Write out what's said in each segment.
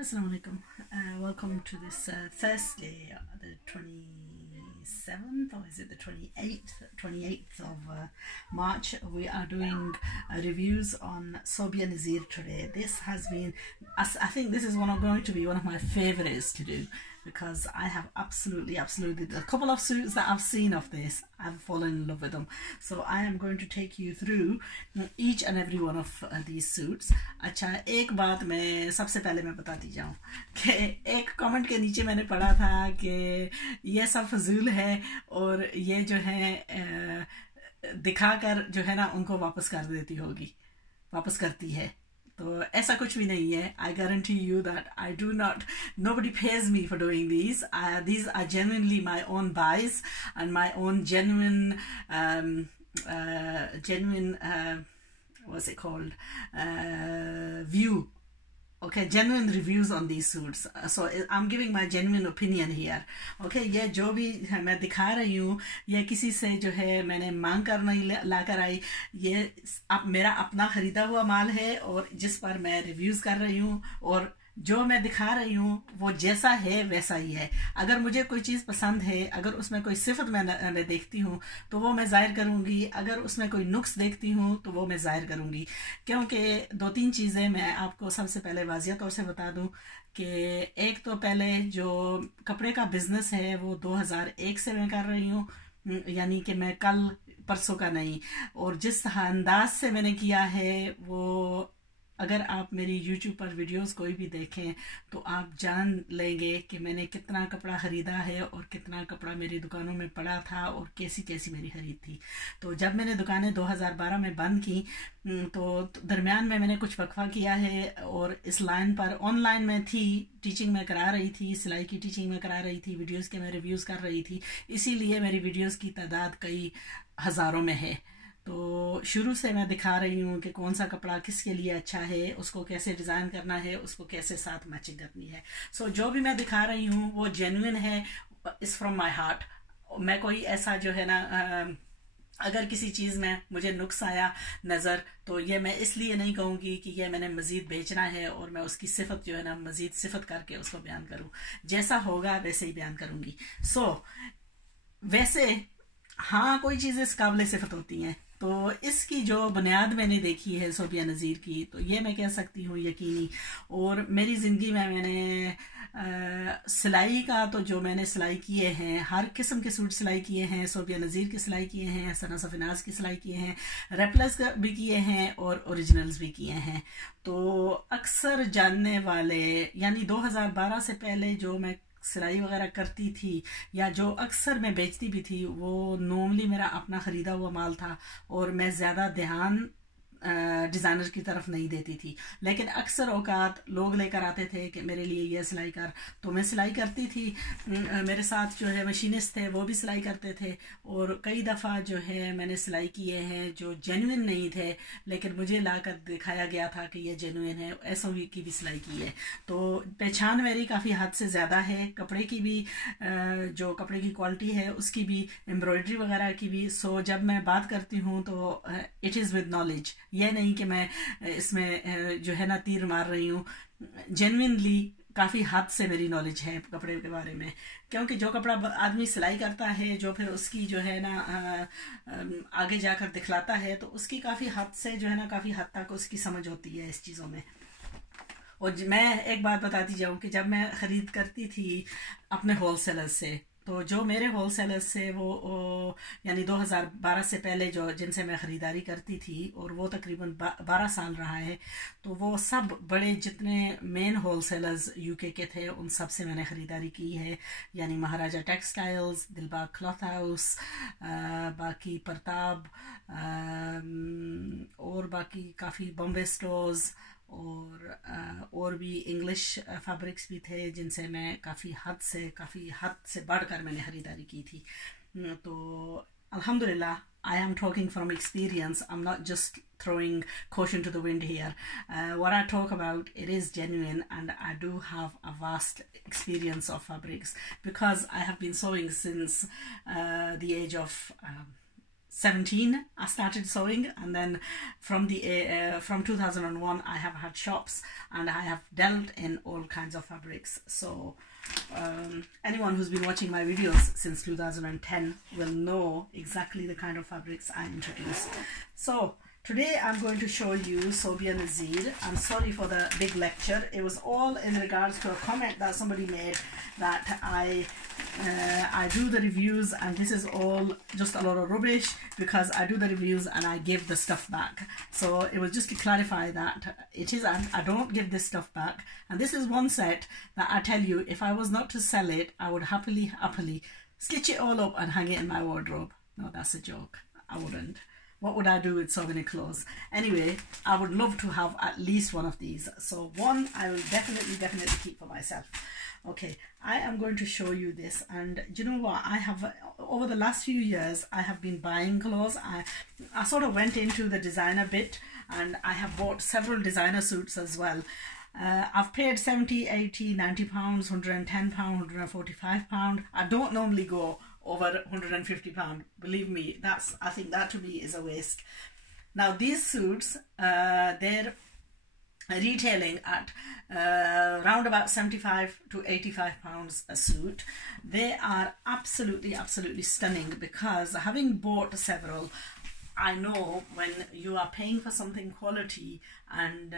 Assalamu alaikum. Welcome to this Thursday, the 27th, or is it the 28th of March. We are doing reviews on Sobia Nazir today. This has been, I think this is going to be one of my favorites to do, because I have absolutely a couple of suits that I've seen of this, I've fallen in love with them. So I am going to take you through each and every one of these suits. अच्छा, एक बात मैं सबसे पहले मैं बताती जाऊँ कि एक कमेंट के नीचे मैंने पढ़ा था कि ये सब फजूल है और ये जो है दिखाकर जो है ना उनको वापस करती है। तो ऐसा कुछ भी नहीं है. I guarantee you that I do not, nobody pays me for doing these. These are genuinely my own buys and my own genuine what's it called, view. Okay, genuine reviews on these suits. So I'm giving my genuine opinion here. Okay, ये जो भी मैं दिखा रही हूँ ये किसी से जो है मैंने मांग कर नहीं लाकर आई. ये मेरा अपना खरीदा हुआ माल है और जिस पर मैं रिव्यूज कर रही हूँ, और जो मैं दिखा रही हूँ वो जैसा है वैसा ही है. अगर मुझे कोई चीज़ पसंद है, अगर उसमें कोई सिफत मैं देखती हूँ तो वो मैं ज़ाहिर करूँगी. अगर उसमें कोई नुक्स देखती हूँ तो वो मैं ज़ाहिर करूँगी. क्योंकि दो तीन चीज़ें मैं आपको सबसे पहले वाज़िया तौर से बता दूँ कि एक तो पहले जो कपड़े का बिज़नेस है वो 2001 से मैं कर रही हूँ, यानी कि मैं कल परसों का नहीं. और जिस अंदाज से मैंने किया है वो, अगर आप मेरी YouTube पर वीडियोस कोई भी देखें तो आप जान लेंगे कि मैंने कितना कपड़ा ख़रीदा है और कितना कपड़ा मेरी दुकानों में पड़ा था और कैसी कैसी मेरी ख़रीद थी. तो जब मैंने दुकानें 2012 में बंद की तो दरमियान में मैंने कुछ वक्फा किया है और इस लाइन पर ऑनलाइन में थी, टीचिंग में करा रही थी, सिलाई की टीचिंग में करा रही थी, वीडियोज़ के मैं रिव्यूज़ कर रही थी. इसीलिए मेरी वीडियोज़ की तादाद कई हज़ारों में है. तो शुरू से मैं दिखा रही हूँ कि कौन सा कपड़ा किसके लिए अच्छा है, उसको कैसे डिज़ाइन करना है, उसको कैसे साथ मैचिंग करनी है. सो जो भी मैं दिखा रही हूँ वो जेन्युइन है, इज़ फ्रॉम माई हार्ट. मैं कोई ऐसा जो है ना, अगर किसी चीज़ में मुझे नुक्स आया नज़र तो ये मैं इसलिए नहीं कहूँगी कि ये मैंने मज़ीद बेचना है और मैं उसकी सिफत जो है ना मज़ीद सिफत करके उसको बयान करूँ. जैसा होगा वैसे ही बयान करूँगी. वैसे हाँ, कोई चीज़ें इस काबिल सिफत होती हैं. तो इसकी जो बुनियाद मैंने देखी है सोबिया नज़ीर की, तो ये मैं कह सकती हूँ यकीनी. और मेरी ज़िंदगी में मैंने सिलाई का, तो जो मैंने सिलाई किए हैं, हर किस्म के सूट सिलाई किए हैं. सोबिया नज़ीर की सिलाई किए हैं, सना सफिनाज की सिलाई किए हैं, रेप्लस भी किए हैं और ओरिजिनल्स भी किए हैं. तो अक्सर जानने वाले, यानी 2012 से पहले जो मैं सिलाई वगैरह करती थी या जो अक्सर मैं बेचती भी थी वो नॉर्मली मेरा अपना ख़रीदा हुआ माल था और मैं ज़्यादा ध्यान डिज़ाइनर की तरफ नहीं देती थी. लेकिन अक्सर औकात लोग लेकर आते थे कि मेरे लिए ये सिलाई कर, तो मैं सिलाई करती थी. मेरे साथ जो है मशीनिस्ट थे वो भी सिलाई करते थे. और कई दफ़ा जो है मैंने सिलाई किए हैं जो जेन्युइन नहीं थे, लेकिन मुझे लाकर दिखाया गया था कि ये जेन्युइन है. एसओवी की भी सिलाई की है. तो पहचान मेरी काफ़ी हद से ज़्यादा है, कपड़े की भी, जो कपड़े की क्वालिटी है उसकी भी, एम्ब्रॉयडरी वगैरह की भी. सो जब मैं बात करती हूँ तो इट इज़ विद नॉलेज. यह नहीं कि मैं इसमें जो है ना तीर मार रही हूँ. जेन्युइनली काफ़ी हद से मेरी नॉलेज है कपड़े के बारे में. क्योंकि जो कपड़ा आदमी सिलाई करता है, जो फिर उसकी जो है ना आगे जाकर दिखलाता है, तो उसकी काफ़ी हद से जो है ना काफ़ी हद तक उसकी समझ होती है इस चीज़ों में. और मैं एक बात बताती जाऊँ कि जब मैं ख़रीद करती थी अपने होलसेलर से, तो जो मेरे होलसेलर से वो यानी 2012 से पहले जो जिनसे मैं ख़रीदारी करती थी, और वो तकरीबन 12 साल रहा है, तो वो सब बड़े जितने मेन होलसेलर्स यूके के थे उन सब से मैंने ख़रीदारी की है. यानी महाराजा टेक्सटाइल्स, दिलबाग क्लॉथ हाउस, बाकी प्रताप, और बाकी काफ़ी बॉम्बे स्टोर्स, और भी इंग्लिश फैब्रिक्स भी थे जिनसे मैं काफ़ी हद से बढ़कर मैंने ख़रीदारी की थी. तो अल्हम्दुलिल्लाह, I am talking from experience. I'm not just throwing caution to the wind here. What I talk about, it is genuine, and I do have a vast experience of fabrics because I have been sewing since the age of 17 I started sewing, and then from 2001 I have had shops and I have dealt in all kinds of fabrics. So anyone who's been watching my videos since 2010 will know exactly the kind of fabrics I introduce. So today I'm going to show you Sobia Nazir. I'm sorry for the big lecture. It was all in regards to a comment that somebody made that I do the reviews and this is all just a lot of rubbish because I do the reviews and I give the stuff back. So it was just to clarify that it is, I don't give this stuff back. And this is one set that I tell you, if I was not to sell it, I would happily stitch it all up and hang it in my wardrobe. No, that's a joke. I wouldn't. What would I do with so many clothes? Anyway, I would love to have at least one of these. So one I will definitely keep for myself. Okay, I am going to show you this, and do you know what? I have, over the last few years, I have been buying clothes. I sort of went into the designer bit, and I have bought several designer suits as well. I've paid 70, 80, 90 pounds, 110 pounds, 145 pounds. I don't normally go over 150 pounds. Believe me, I think that to me is a waste. Now these suits, they're retailing at round about 75 to 85 pounds a suit. They are absolutely stunning, because having bought several, I know when you are paying for something quality and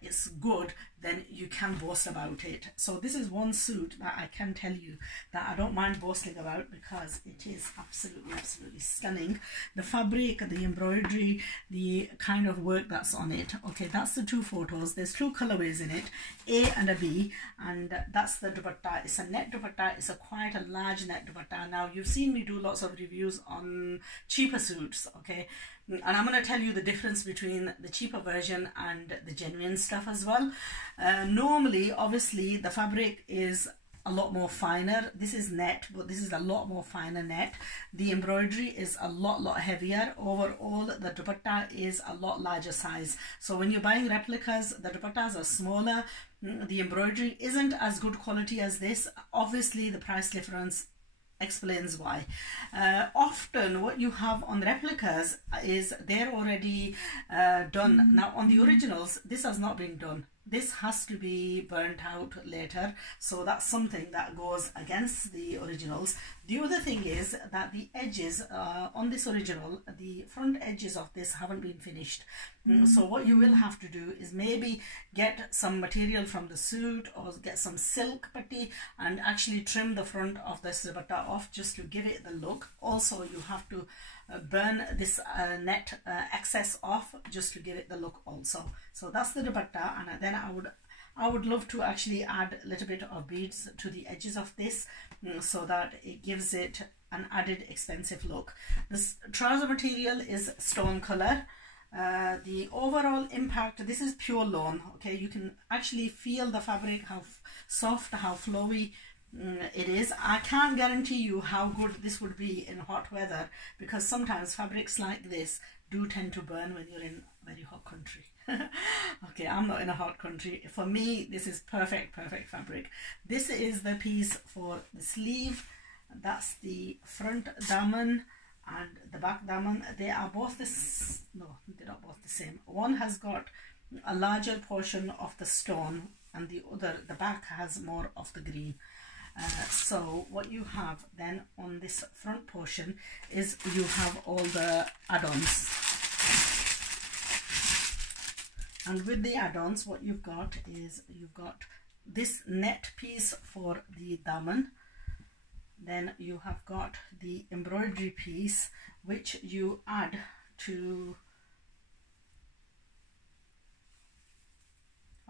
it's good, then you can boast about it. So this is one suit that I can tell you that I don't mind boasting about, because it is absolutely stunning. The fabric, the embroidery, the kind of work that's on it. Okay, that's the two photos. There's two colorways in it, A and a B, and that's the dupatta. It's a net dupatta. It's quite a large net dupatta. Now you've seen me do lots of reviews on cheaper suits, okay, and I'm going to tell you the difference between the cheaper version and the genuine stuff as well. Normally, obviously, the fabric is a lot more finer. This is net, but this is a lot more finer net. The embroidery is a lot heavier. Overall, the dupatta is a lot larger size. So when you're buying replicas, the dupattas are smaller. The embroidery isn't as good quality as this. Obviously, the price difference explains why. Often what you have on replicas is they're already done. Now on the originals, this has not been done. This has to be burnt out later, so that's something that goes against the originals. The other thing is that the edges on this original, the front edges of this haven't been finished. So what you will have to do is maybe get some material from the suit or get some silk putty and actually trim the front of this dupatta off just to give it the look. Also, you have to burn this net excess off just to give it the look also. So that's the dupatta, and then I would love to actually add a little bit of beads to the edges of this so that it gives it an added expensive look. This trouser material is stone color. The overall impact, this is pure lawn, okay, you can actually feel the fabric, how soft, how flowy it is. I can't guarantee you how good this would be in hot weather, because sometimes fabrics like this do tend to burn when you're in a very hot country. Okay, I'm not in a hot country. For me, this is perfect fabric. This is the piece for the sleeve. That's the front daman and the back daman. They are both this, no, they're not both the same. One has got a larger portion of the stone and the other, the back, has more of the green. So what you have then on this front portion is you have all the add-ons, and with the add-ons what you've got is you've got this net piece for the daman, then you have got the embroidery piece which you add to,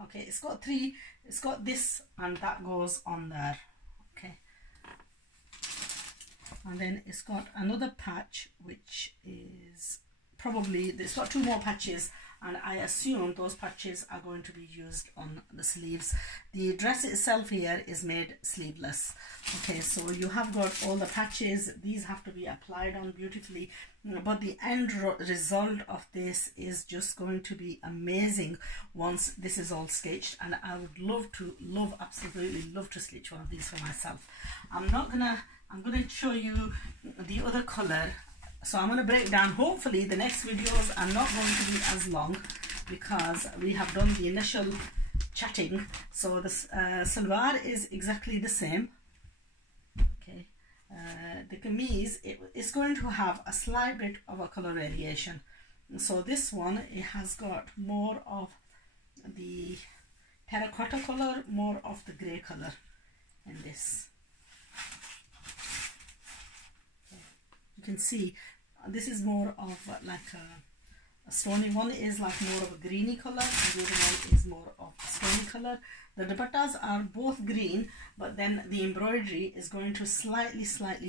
okay, it's got three, it's got this and that goes on there. Okay, and then it's got another patch which is probably, it's got two more patches, and I assume those patches are going to be used on the sleeves. The dress itself here is made sleeveless. Okay, so you have got all the patches. These have to be applied on beautifully, but the end result of this is just going to be amazing once this is all stitched, and I would absolutely love to stitch one of these for myself. I'm gonna show you the other color So I'm going to break down. Hopefully the next videos are not going to be as long because we have done the initial chatting. So the salwar is exactly the same. Okay, the kameez is going to have a slight bit of a color variation. So this one, it has got more of the terracotta color, more of the grey color in this. Okay. You can see this is more of like a stony one, is like more of a greeny color, and the other one is more of a stony color. The dupattas are both green, but then the embroidery is going to slightly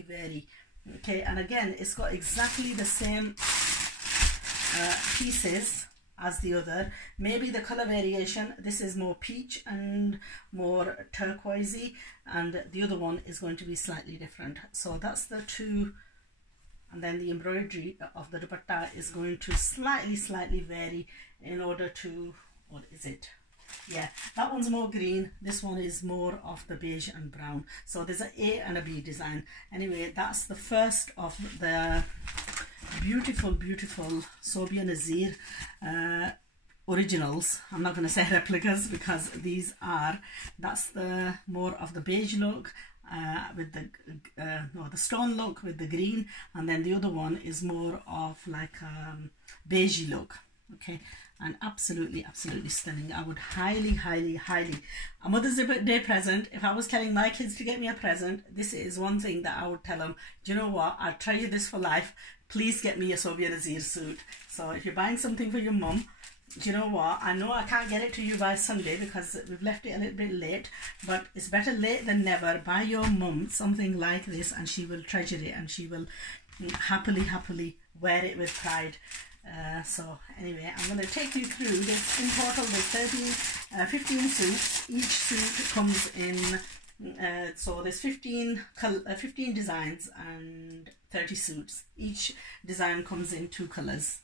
vary. Okay, and again, it's got exactly the same pieces as the other. Maybe the color variation, this is more peach and more turquoisey, and the other one is going to be slightly different. So that's the two. And then the embroidery of the dupatta is going to slightly vary in order to, what is it? Yeah, that one's more green, this one is more of the beige and brown. So there's an A and a B design. Anyway, that's the first of the beautiful Sobia Nazir originals. I'm not going to say replicas because these are, that's the more of the beige look with the the stone look with the green, and then the other one is more of like beige look. Okay, and absolutely stunning. I would highly a Mother's Day present, if I was telling my kids to get me a present, this is one thing that I would tell them. Do you know what, I'll treasure this for life. Please get me a Sobia Nazir suit. So if you're buying something for your mum, do you know what, I know I can't get it to you by Sunday because we've left it a little bit late, but it's better late than never. Buy your mum something like this and she will treasure it, and she will happily wear it with pride. So anyway, I'm going to take you through this. In total there's 15 suits. Each suit comes in so there's 15 designs and 30 suits. Each design comes in 2 colors.